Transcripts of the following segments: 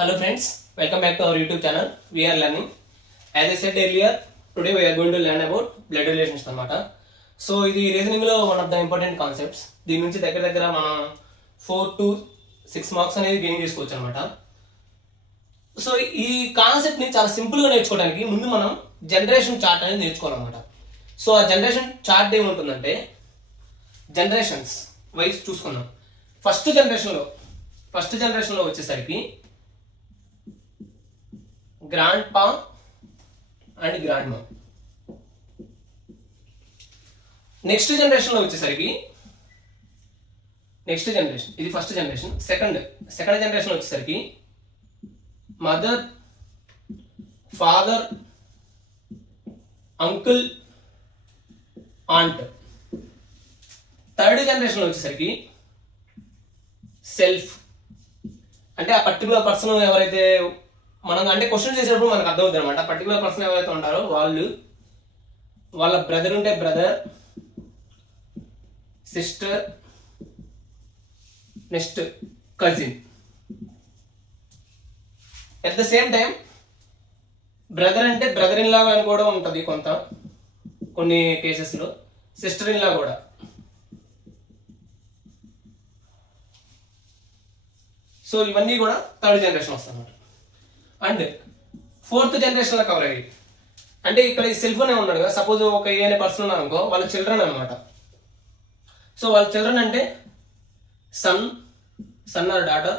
Hello friends, welcome back to our YouTube channel. We are learning. As I said earlier, today we are going to learn about blood relations anamata. So ఇది reasoning లో one of the important concepts. దీని నుంచి దగ్గర మనం 4 to 6 marks అనేది gain చేసుకోవచ్చు అనమాట. So ఈ కాన్సెప్ట్ ని చాలా సింపుల్ గా నేర్చుకోవడానికి ముందు మనం జనరేషన్ చార్ట్ అనేది నేర్చుకోవాలన్నమాట. సో ఆ జనరేషన్ చార్ట్ ఏముంటుందంటే జనరేషన్స్ వైజ్ చూసుకుందాం. ఫస్ట్ జనరేషన్ లో వచ్చేసరికి grandpa and grandma. Next generation లో వచ్చేసరికి ఇది ఫస్ట్ జనరేషన్. సెకండ్ జనరేషన్ వచ్చేసరికి mother, father, uncle, aunt. Third generation వచ్చేసరికి సెల్ఫ్, అంటే ఆ పర్టికులర్ పర్సన్ ఎవరైతే మనం అంటే క్వశ్చన్ చేసేటప్పుడు మనకు అర్థమవుతుంది అనమాట. పర్టికులర్ పర్సన్ ఎవరైతే ఉంటారో వాళ్ళ బ్రదర్ ఉంటే brother, sister, next cousin. At the same time brother అంటే బ్రదర్ ఇన్ లా అని కూడా ఉంటుంది కొన్ని కేసెస్ లో, సిస్టర్ ఇన్ లా కూడా. సో ఇవన్నీ కూడా థర్డ్ జనరేషన్ వస్తాయి. అండ్ ఫోర్త్ జనరేషన్ లో కవర్ అయ్యి, అంటే ఇక్కడ ఈ సెల్ ఫోన్ ఉన్నాడు కదా, సపోజ్ ఒక ఏ అనే పర్సన్ ఉన్నారు అనుకో, వాళ్ళ చిల్డ్రన్ అనమాట. సో వాళ్ళ చిల్డ్రన్ అంటే son or daughter,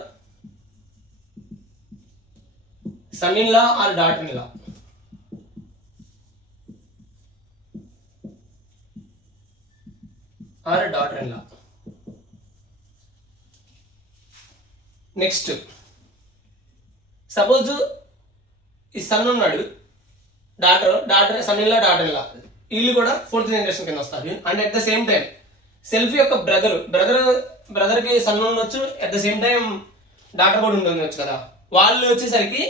son in law or daughter in law. Or daughter in law. Next suppose ఈ సన్ ఉన్నాడు, daughter son in law, daughter in law, వీళ్ళు కూడా ఫోర్త్ జనరేషన్ కింద వస్తారు. And at the same time self యొక్క brother కి son ఉండొచ్చు, at the same time daughter కూడా ఉండొచ్చు కదా. వాళ్ళు వచ్చేసరికి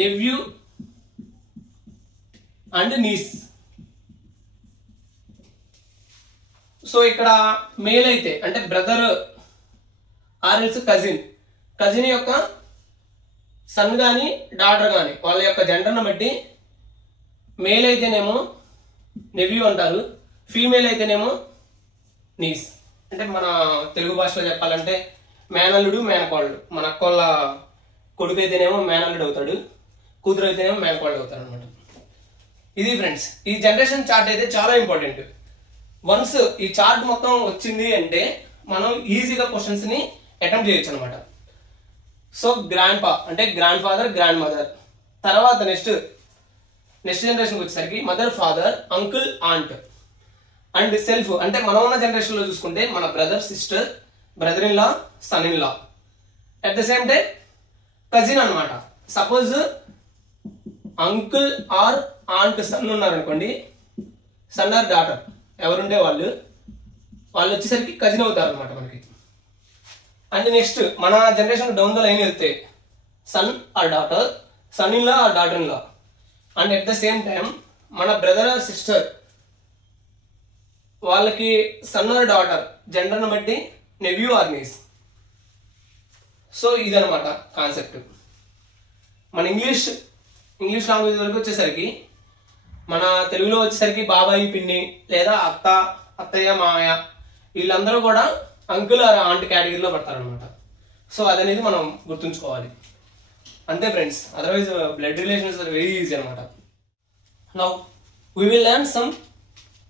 నెవ్యూ అండ్ నీస్. సో ఇక్కడ మేల్ అయితే అంటే బ్రదర్ ఆర్ఎల్స్ కజిన్ యొక్క సన్ గాని డాటర్ గాని వాళ్ళ యొక్క జెండర్ను బట్టి మేల్ అయితేనేమో నెవ్యూ అంటారు, ఫీమేల్ అయితేనేమో నీస్. అంటే మన తెలుగు భాషలో చెప్పాలంటే మేనల్లుడు, మేనకోళ్ళు. మన అక్కోళ్ళ కొడుకు అయితేనేమో మేనల్లుడు అవుతాడు, కూతురు అయితేనేమో మేనకోళ్ళు అవుతాడు అనమాట. ఇది ఫ్రెండ్స్, ఈ జనరేషన్ చార్ట్ అయితే చాలా ఇంపార్టెంట్. వన్స్ ఈ చార్ట్ మొత్తం వచ్చింది అంటే మనం ఈజీగా క్వశ్చన్స్ ని అటెంప్ట్ చేయొచ్చు అనమాట. సో గ్రాండ్ పా అంటే గ్రాండ్ ఫాదర్, గ్రాండ్ మదర్. తర్వాత నెక్స్ట్ జనరేషన్ వచ్చేసరికి mother, father, uncle, aunt. And self అంటే మనం ఉన్న జనరేషన్ లో చూసుకుంటే మన brother, sister, brother in law, son in law. At the same time cousin అనమాట. Suppose uncle or aunt son ఉన్నారనుకోండి, సన్ ఆర్ డాటర్ ఎవరుండే వాళ్ళు వచ్చేసరికి కజిన్ అవుతారు అనమాట మనకి. అండ్ నెక్స్ట్ మన జనరేషన్ డౌన్ ద లైన్ వెళ్తే son or daughter, son in law or daughter in law. And at the same time మన బ్రదర్ ఆర్ సిస్టర్ వాళ్ళకి సన్ ఆర్ డాటర్ జెండర్ను బట్టి నెవ్యూ ఆర్ నీస్. సో ఇదనమాట concept. మన English language వరకు వచ్చేసరికి మన తెలుగులో వచ్చేసరికి బాబాయి, పిన్ని లేదా అత్తయ్య, మామయ్య వీళ్ళందరూ కూడా అంకుల్ ఆర్ ఆంట్ కేటగిరీలో పడతారనమాట. సో అదనేది మనం గుర్తుంచుకోవాలి అంతే friends. Otherwise blood relations are very easy అనమాట. Now we will learn some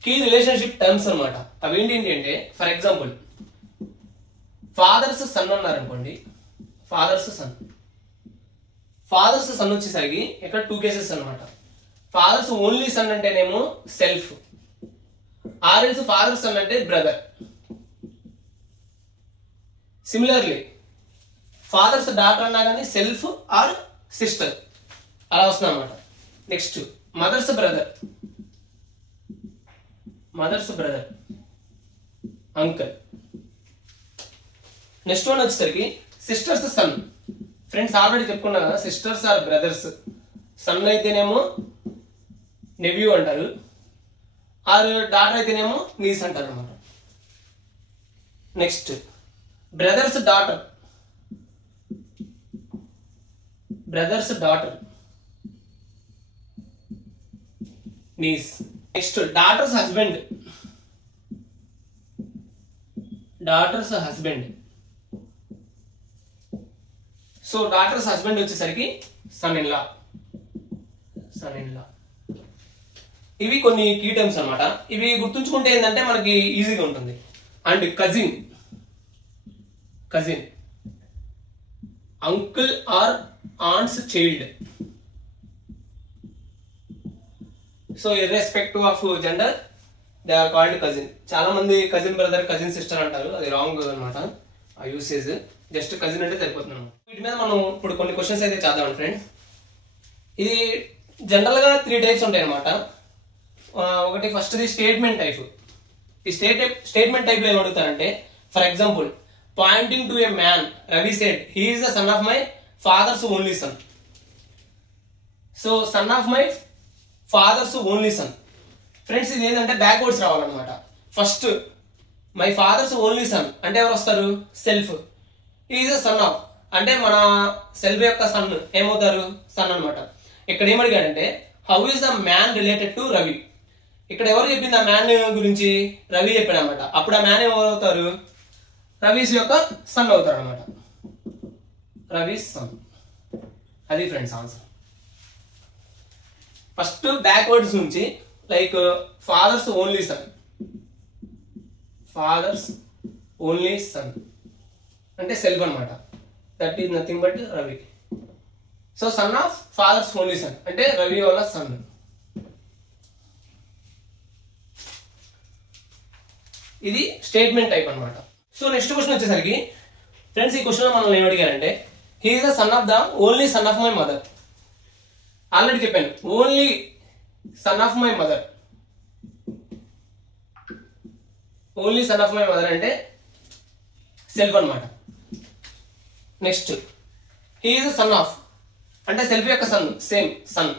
key relationship terms అనమాట. అవి ఏంటి అంటే, ఫర్ ఎగ్జాంపుల్ ఫాదర్స్ సన్ అన్నారనుకోండి, ఫాదర్స్ సన్ వచ్చేసరికి ఇక్కడ 2 కేసెస్ అనమాట. ఫాదర్స్ ఓన్లీ సన్ అంటేనేమో సెల్ఫ్, ఆర్ఎల్స్ ఫాదర్ సన్ అంటే బ్రదర్. సిమిలర్లీ ఫాదర్స్ డాటర్ అన్నా కానీ సెల్ఫ్ ఆర్ సిస్టర్ అలా వస్తుంది అనమాట. Next mother's brother uncle. Next one వచ్చేసరికి సిస్టర్స్ సన్. ఫ్రెండ్స్ ఆల్రెడీ చెప్పుకున్నా కదా, సిస్టర్స్ ఆర్ బ్రదర్స్. సన్ అయితేనేమో నెవ్యూ అంటారు, ఆర్ డాటర్ అయితేనేమో నీస్ అంటారు అనమాట. Next brother's daughter brother's daughter niece. Next daughter's husband, daughter's husband. So daughter's husband వచ్చేసరికి son in law, son in law. ఇవి కొన్ని కీ టర్మ్స్ అన్నమాట. ఇవి గుర్తుంచుకుంటే ఏంటంటే మనకి ఈజీగా ఉంటుంది. And cousin, cousin uncle or aunt's child. So irrespective of gender they are called cousin. చాలా మంది కజిన్ బ్రదర్, కజిన్ సిస్టర్ అంటారు, అది రాంగ్ అనమాట ఆ యూసేజ్. జస్ట్ కజిన్ అంటే సరిపోతుంది. వీటి మీద మనం ఇప్పుడు కొన్ని క్వశ్చన్స్ అయితే చేద్దాం ఫ్రెండ్స్. ఇది జనరల్ గా 3 టైప్స్ ఉంటాయి అనమాట. ఒకటి ఫస్ట్ ది స్టేట్మెంట్ టైప్. ఈ స్టేట్మెంట్ టైప్ లో ఏం అడుగుతారంటే, for example pointing to a man Ravi said he is the son of my father's only son. So son of my father's only son. Friends ఇది ఏంటంటే backwards రావాలన్నమాట. First my father's only son అంటే ఎవరు వస్తారు? Self. Is the son of అంటే మన self యొక్క son ఏమవుతారు? సన్ అనమాట. ఇక్కడ ఏమడిగాడంటే how is the man related to Ravi. ఇక్కడ ఎవరు చెప్పింది ఆ మ్యాన్ గురించి? రవి చెప్పాడు అనమాట. అప్పుడు ఆ మ్యాన్ ఎవరు అవుతారు? రవీస్ యొక్క సన్ అవుతారు అనమాట. రవీస్ సన్. అది ఫ్రెండ్స్ ఆన్సర్. ఫస్ట్ బ్యాక్వర్డ్స్ నుంచి like father's only son, father's only son అంటే సెల్ఫ్ అనమాట. That is nothing but Ravi. So son of father's only son అంటే రవి వాళ్ళ సన్. ఇది స్టేట్మెంట్ టైప్ అనమాట. సో నెక్స్ట్ క్వశ్చన్ వచ్చేసరికి ఫ్రెండ్స్, ఈ క్వశ్చన్ మనల్ని ఏం అడిగారంటే he is the son of the only son of my mother. Already చెప్పాను, only son of my mother. Only son of my mother అంటే సెల్ఫ్ అనమాట. Next he is son of అంటే self యొక్క son, same son.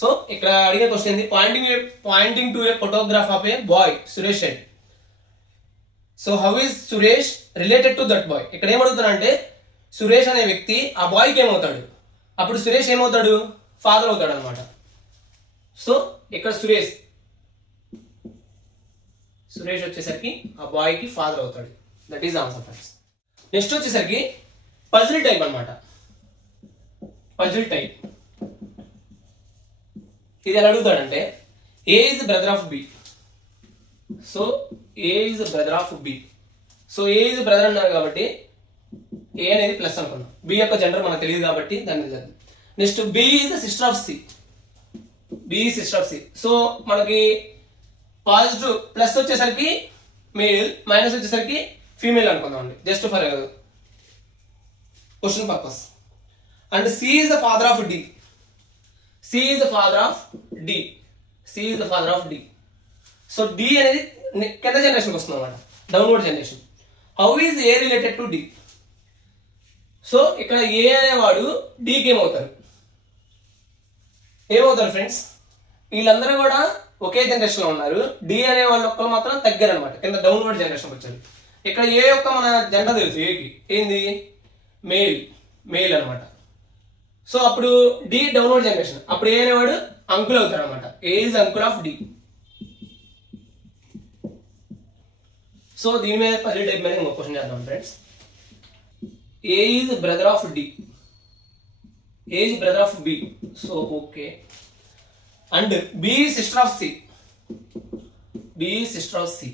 So ఇక్కడ అడిగే question ఏంది? Pointing to a photograph of a boy Suresh said. So how is Suresh related to that boy. ఇక్కడ ఏమడుగుతారంటే సురేష్ అనే వ్యక్తి ఆ బాయ్కి ఏమవుతాడు? అప్పుడు సురేష్ ఏమవుతాడు? ఫాదర్ అవుతాడు అనమాట. సో ఇక్కడ సురేష్ వచ్చేసరికి ఆ బాయ్ కి ఫాదర్ అవుతాడు. That is answer friends. Next వచ్చేసరికి పజిల్ టైప్ అనమాట. పజిల్ టైప్ ఇది ఎలా అడుగుతాడంటే A is brother of B. So A is brother of B. So A is brother అన్నారు కాబట్టి ఏ అనేది ప్లస్ అనుకున్నాం. బి యొక్క జెండర్ మనకు తెలియదు కాబట్టి దాన్ని చేద్దాం. Next B is the sister of C. B sister of C. So మనకి పాజిటివ్ ప్లస్ వచ్చేసరికి మేల్, మైనస్ వచ్చేసరికి ఫీమేల్ అనుకుందాం అండి, just for question purpose. And C is the father of D. C is the father of D. C is the father of D. So D అనేది కింద జనరేషన్కి వస్తుంది అనమాట, downward generation. How is A related to D. So ఇక్కడ A అనేవాడు డికి ఏమవుతారు? ఏమవుతారు friends? వీళ్ళందరూ కూడా ఒకే జనరేషన్ లో ఉన్నారు. డి అనే వాళ్ళు ఒక్కరు మాత్రం తగ్గారు అనమాట, కింద డౌన్వర్డ్ జనరేషన్ వచ్చారు. ఇక్కడ ఏ యొక్క మన జెండర్ తెలుసు, ఏకి ఏంది? మేల్, మేల్ అనమాట. సో అప్పుడు డి డౌన్వర్డ్ జనరేషన్, అప్పుడు ఏ అనేవాడు అంకుల్ అవుతాడు అనమాట. A is uncle of D. So దీని మీద పజిల్ టైప్ మీద ఇంకో క్వశ్చన్ చేద్దాం friends. A is brother of D. A is brother of B. So okay. And B sister of C. B sister of C.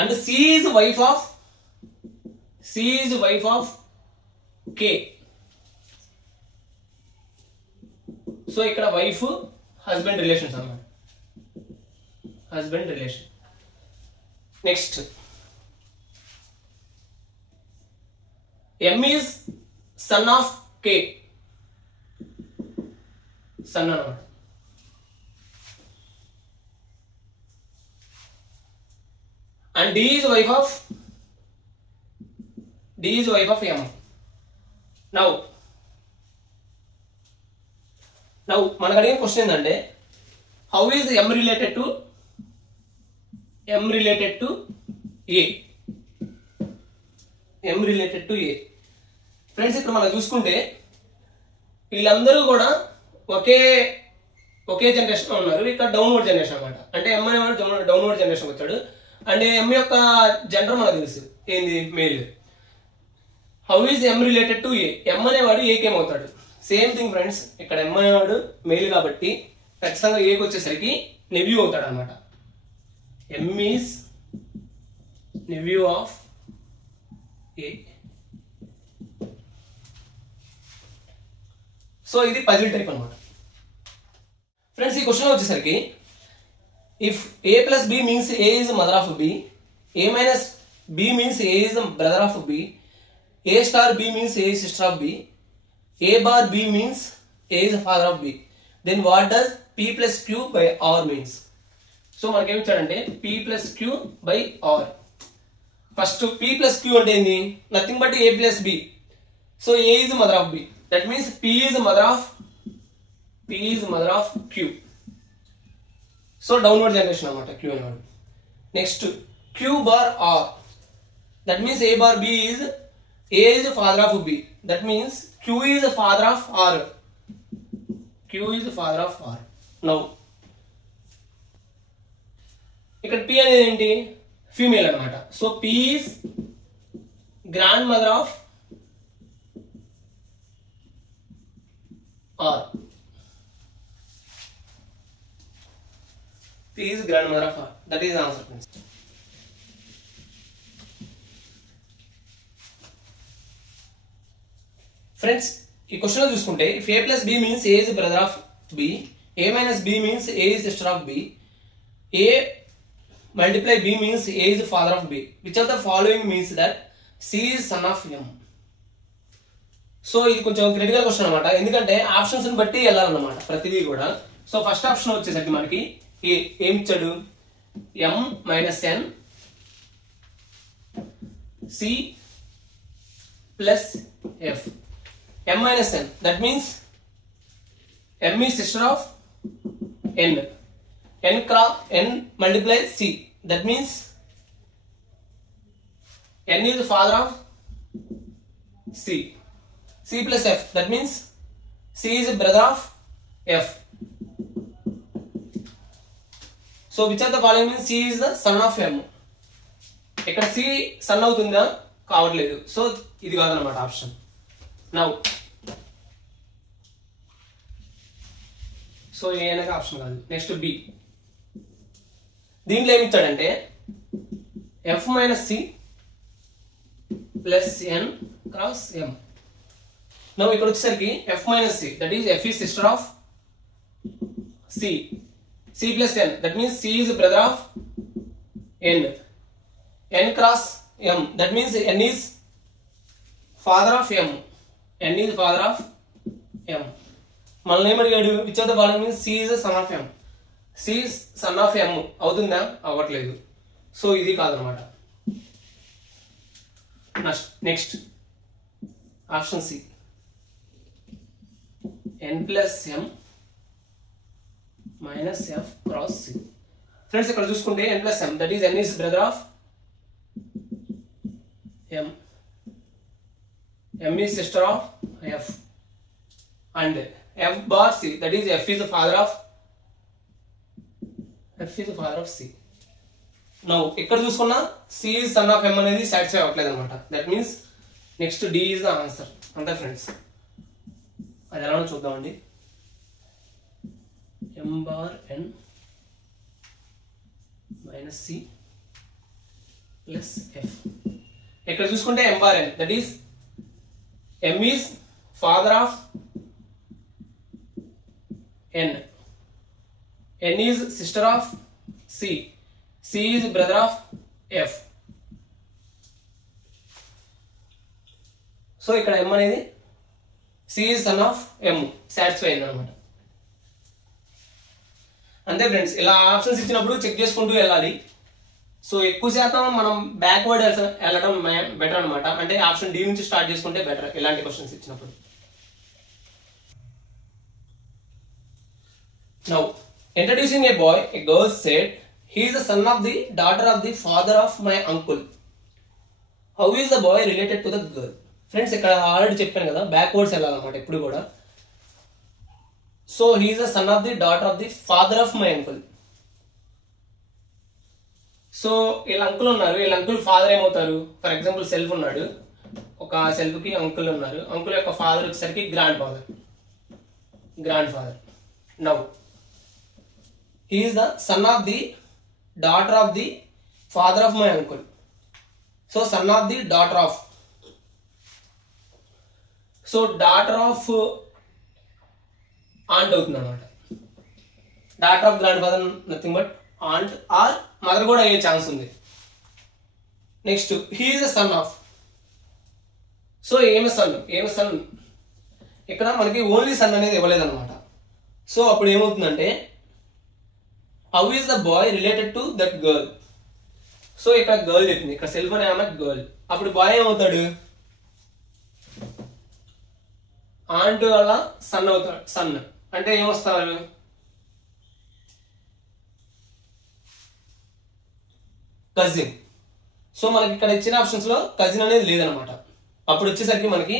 And C is wife of, C is wife of K. So ఇక్కడ wife husband relations అన్నమాట, husband relation. Next M is son of K. Son అన్నమాట. And D is wife of, D is wife of M. Now మనకు అడిగిన question ఏంటంటే how is M related to, M related to A. M related to A. Friends ఇక్కడ మనం చూసుకుంటే వీళ్ళందరూ కూడా ఒకే generation ఉన్నారు. ఇక్కడ డౌన్వర్డ్ జనరేషన్ అనమాట. అంటే ఎం అనేవాడు డౌన్వర్డ్ జనరేషన్ వచ్చాడు. అండ్ ఎం యొక్క జెండర్ మనకు తెలుసు ఏంది, male. How is M related to A? M అనేవాడు ఏకి ఏమవుతాడు? సేమ్ థింగ్ ఫ్రెండ్స్, ఇక్కడ ఎం అనేవాడు మేల్ కాబట్టి ఖచ్చితంగా ఏకి వచ్చేసరికి నెవ్యూ అవుతాడు అనమాట. M is nephew of A. So ఇది పజిల్ టైప్ అనమాట. ఫ్రెండ్స్ ఈ క్వశ్చన్ వచ్చేసరికి if A plus B means A is mother of B, A minus B means A is brother of B, A star B means A sister of B, A bar B means A is father of B, then what does P plus Q by R means? So మనకేమి ఇచ్చాడంటే P plus Q by are. First P plus Q అంటే ఏంది? Nothing but A plus B. So A is mother of B, that means P is mother of Q. So downward generation అనమాట Q అనేవాడు. Next Q bar R, that means A bar B is A is father of B, that means Q is father of R. Now ఇక్కడ P అనేది ఏంటి? Female అనమాట. So P is grandmother of R. P is grandmother of R. That is the answer, friends. Friends, ఈ question లో చూసుకుంటే if A plus B means A is brother of B, A minus B means A is sister of B, A multiply B means A is father of B. Which of the following means that C is son of M? So ఇది కొంచెం critical question అనమాట. ఎందుకంటే options ని బట్టి వెళ్ళాలన్నమాట ప్రతిదీ కూడా. So first option వచ్చేసరికి మనకి ఏం ఇచ్చాడు? M minus N C plus F. M minus N, that means M ఈ sister of N. N multiply C, that means N is father of C. C plus F, that means C is brother of F. So which of the following means C is the son of M. ఇక్కడ C sun అవుతుందా? కావట్లేదు. So ఇది కాదనమాట option. Now so ఏ అనేది option కాదు. Next B. దీంట్లో ఏమి ఇచ్చాడంటే F minus C plus N cross M. Now ఇక్కడ వచ్చేసరికి F minus C, that is F is sister of C. C plus n, that means C is brother of n. N cross m, that means n is father of m. N is father of m. మనల్ని ఏం అడిగాడు? Which of the following means C is son of m. C is son of m అవుతుందా? అవ్వట్లేదు. So ఇది కాదనమాట. Next option C, n plus m minus f cross c. Friends ఇక్కడ చూసుకుంటే n plus m, that is n is brother of m, m is sister of f, and f bar c, that is f is the father of c. Now ఇక్కడ చూసుకున్నా c is son of m అనేది satisfy అవ్వట్లేదు అనమాట. That means next d is the answer. అంతే friends, అది ఎలా చూద్దామండి. m bar n minus c plus f. ఇక్కడ చూసుకుంటే m bar n, that is m is father of n, n is sister of c, c is brother of f. So ఇక్కడ m అనేది c is son of m satisfy అయింది అనమాట. అంతే friends, ఇలా options ఇచ్చినప్పుడు check చేసుకుంటూ వెళ్ళాలి. So ఎక్కువ శాతం మనం బ్యాక్వర్డ్ వెళ్ళడం బెటర్ అనమాట. అంటే ఆప్షన్ డి నుంచి స్టార్ట్ చేసుకుంటే బెటర్ ఇలాంటి క్వశ్చన్స్ ఇచ్చినప్పుడు. Now introducing a boy, a girl said he is the son of the daughter of the father of my uncle. How is the boy related to the girl? Friends ఇక్కడ already చెప్పాను కదా, backwards వెళ్ళాలన్నమాట ఎప్పుడు కూడా. So he is the son of the daughter of the father of my uncle. So వీళ్ళ uncle ఉన్నారు, వీళ్ళ uncle father ఏమవుతారు? ఫర్ ఎగ్జాంపుల్ సెల్ఫ్ ఉన్నాడు, ఒక సెల్ఫ్ కి అంకుల్ ఉన్నారు, అంకుల్ యొక్క ఫాదర్ వచ్చేసరికి grandfather. Now he is the son of the daughter of the father of my uncle. So son of the daughter of, so daughter of aunt అవుతుంది అనమాట. Daughter of grandfather nothing but aunt or mother కూడా అయ్యే chance ఉంది. Next he is the son of. So ఏమి son ఇక్కడ మనకి only sun అనేది ఇవ్వలేదు అనమాట. సో అప్పుడు ఏమవుతుందంటే how is the boy related to that girl. So ఇక్కడ గర్ల్ చెప్పింది, ఇక్కడ సెల్ఫ్ అనే ఆమె గర్ల్. అప్పుడు బాయ్ ఏమవుతాడు? ఆంట్ వల్ల సన్ అవుతాడు. సన్ అంటే ఏమొస్తారు? కజిన్. సో మనకి ఇక్కడ ఇచ్చిన ఆప్షన్స్ లో కజిన్ అనేది లేదనమాట. అప్పుడు వచ్చేసరికి మనకి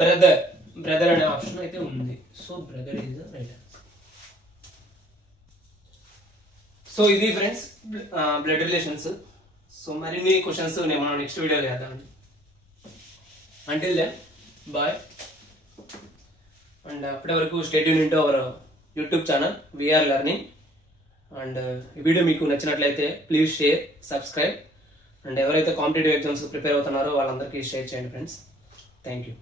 బ్రదర్ అనే ఆప్షన్ అయితే ఉంది. So brother is right answer. So ఇది ఫ్రెండ్స్ బ్లడ్ రిలేషన్స్. సో మరిన్ని క్వశ్చన్స్ నేను నెక్స్ట్ వీడియోలో చేద్దామండి. Until then bye. అండ్ అప్పటి వరకు stay tune into our YouTube channel VR learning. And ఈ వీడియో మీకు నచ్చినట్లయితే ప్లీజ్ షేర్, సబ్స్క్రైబ్. అండ్ ఎవరైతే కాంపిటేటివ్ ఎగ్జామ్స్ ప్రిపేర్ అవుతున్నారో వాళ్ళందరికీ షేర్ చేయండి ఫ్రెండ్స్. Thank you.